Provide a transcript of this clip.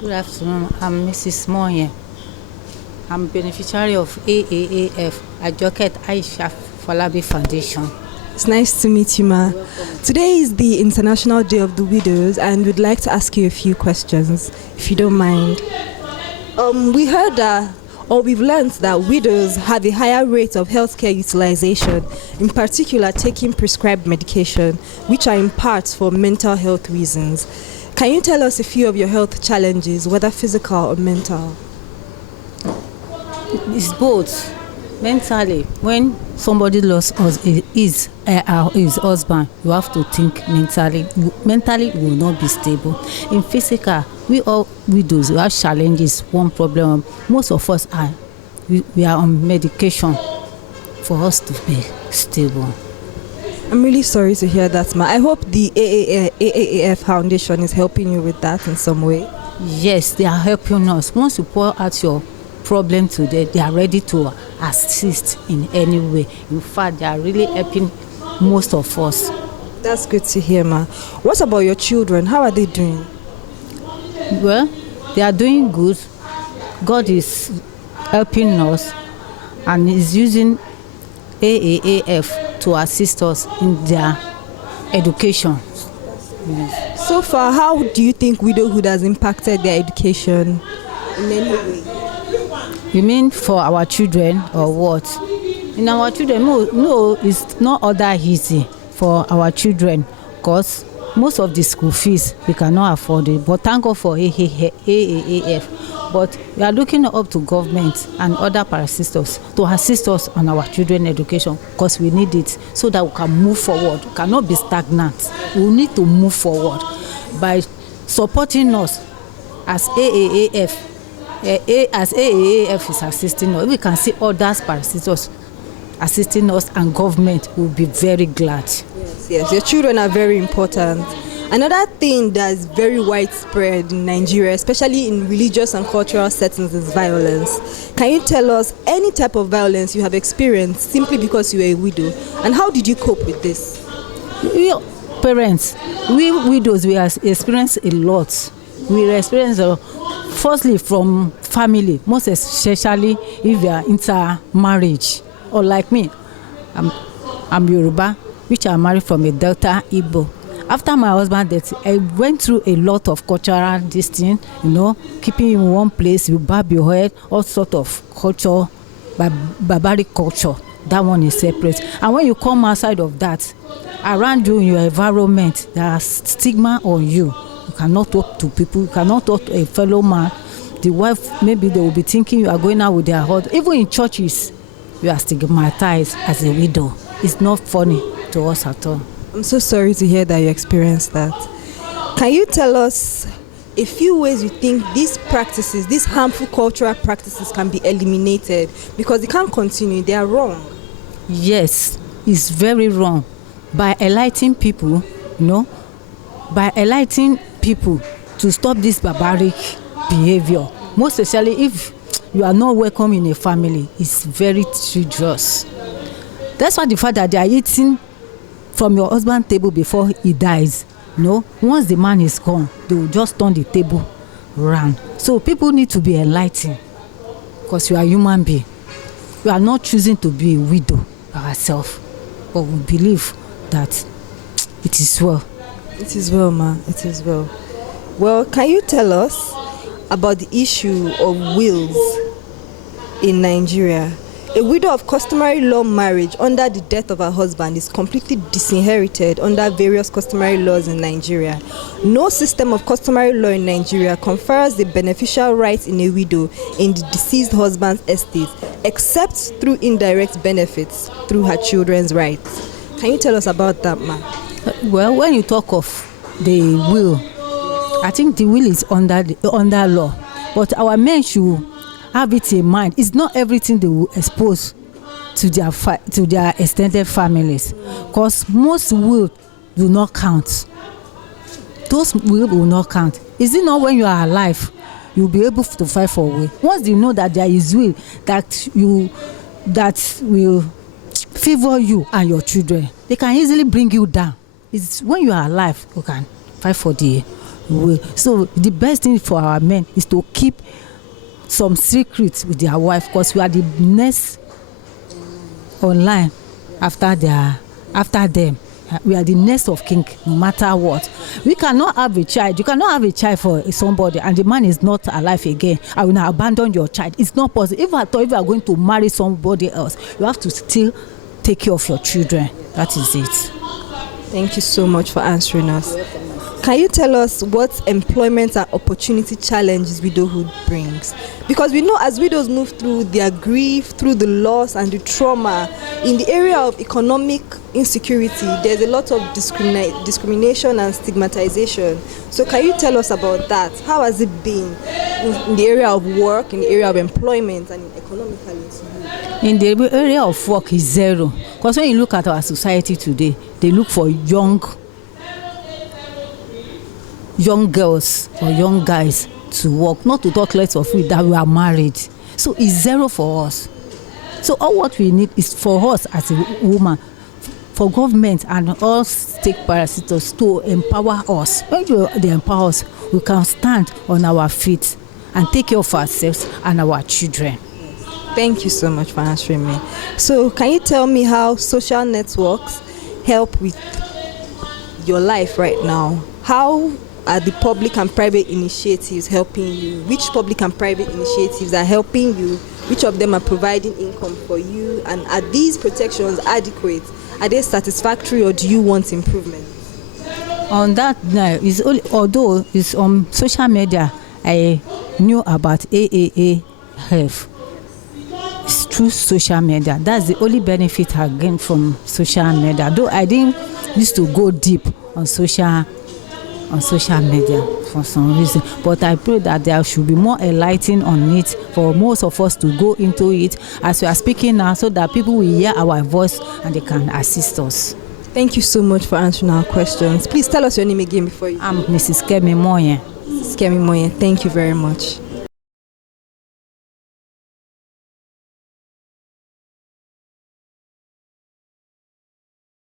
Good afternoon. I'm Mrs. Moye. I'm beneficiary of AAAF, Ajoket Aisha Falabi Foundation. It's nice to meet you, ma. Today is the International Day of the Widows, and we'd like to ask you a few questions, if you don't mind. We heard that, or we've learned that widows have a higher rate of healthcare utilization, in particular taking prescribed medication, which are in part for mental health reasons. Can you tell us a few of your health challenges, whether physical or mental? It's both. Mentally, when somebody lost his husband, you have to think mentally. Mentally, you will not be stable. In physical, we all widows, we have challenges. One problem, most of us are we are on medication for us to be stable. I'm really sorry to hear that, ma. I hope the AAAF Foundation is helping you with that in some way. Yes, they are helping us. Once you pour out your problem today, they are ready to assist in any way. In fact, they are really helping most of us. That's good to hear, ma. What about your children? How are they doing? Well, they are doing good. God is helping us and is using AAAF to assist us in their education. Yes. So far, how do you think widowhood has impacted their education in any way? You mean for our children or what? In our children, no, it's not all that easy for our children because most of the school fees we cannot afford it. But thank God for AAAF. But we are looking up to government and other parasisters to assist us on our children education because we need it so that we can move forward. We cannot be stagnant. We need to move forward by supporting us as AAAF. As AAAF is assisting us, we can see others parasitors assisting us, and government will be very glad. Yes, your children are very important. Another thing that's very widespread in Nigeria, especially in religious and cultural settings, is violence. Can you tell us any type of violence you have experienced simply because you were a widow, and how did you cope with this? We parents, we widows, we have experienced a lot. We experience firstly from family, most especially if you are intermarriage, or like me, I'm Yoruba, which I married from a Delta Igbo. After my husband death, I went through a lot of cultural this thing, keeping in one place, you barb your head, all sort of culture, barbaric culture. That one is separate. And when you come outside of that, around you in your environment, there is stigma on you. You cannot talk to people, you cannot talk to a fellow man. The wife, maybe they will be thinking you are going out with their husband. Even in churches, you are stigmatized as a widow. It's not funny to us at all. I'm so sorry to hear that you experienced that. Can you tell us a few ways you think these practices, these harmful cultural practices, can be eliminated? Because they can't continue, they are wrong. Yes, it's very wrong. By enlightening people, by enlightening people to stop this barbaric behavior, most especially if you are not welcome in a family, it's very dangerous. That's why the fact that they are eating from your husband's table before he dies, once the man is gone, they will just turn the table around. So people need to be enlightened because you are a human being. We are not choosing to be a widow by ourselves, but we believe that it is well. It is well, ma. It is well. Well, can you tell us about the issue of wills in Nigeria? A widow of customary law marriage under the death of her husband is completely disinherited under various customary laws in Nigeria. No system of customary law in Nigeria confers the beneficial rights in a widow in the deceased husband's estate, except through indirect benefits through her children's rights. Can you tell us about that, ma? Well, when you talk of the will, I think the will is under law, but our men should have it in mind. It's not everything they will expose to their extended families, because most will do not count. Those will not count. Is it not when you are alive you'll be able to fight for will? Once you know that there is will that will favor you and your children, they can easily bring you down. It's when you are alive you can fight for the So the best thing for our men is to keep some secrets with their wife, because we are the next online after them. We are the next of king, no matter what. We cannot have a child. You cannot have a child for somebody and the man is not alive again. I will now abandon your child. It's not possible. If you are going to marry somebody else, you have to still take care of your children. That is it. Thank you so much for answering us. Can you tell us what employment and opportunity challenges widowhood brings? Because we know as widows move through their grief, through the loss and the trauma, in the area of economic insecurity, there's a lot of discrimination and stigmatization. So can you tell us about that? How has it been in the area of work, in the area of employment and economically? In the area of work is zero. Because when you look at our society today, they look for young girls or young guys to work, not to talk less of it that we are married. So it's zero for us. So all what we need is for us as a woman, for government and all stake parasitos to empower us. When they empower us, we can stand on our feet and take care of ourselves and our children. Thank you so much for answering me. So can you tell me how social networks help with your life right now? How are the public and private initiatives helping you? Which public and private initiatives are helping you? Which of them are providing income for you? And are these protections adequate? Are they satisfactory, or do you want improvement? On that, although it's on social media, I knew about AAA Health. It's through social media. That's the only benefit I gained from social media. Though I didn't used to go deep on social media for some reason, but I pray that there should be more enlightening on it for most of us to go into it as we are speaking now, so that people will hear our voice and they can assist us. Thank you so much for answering our questions. Please tell us your name again before you. I'm Mrs. Kemi Moye. Mrs. Kemi Moye, thank you very much.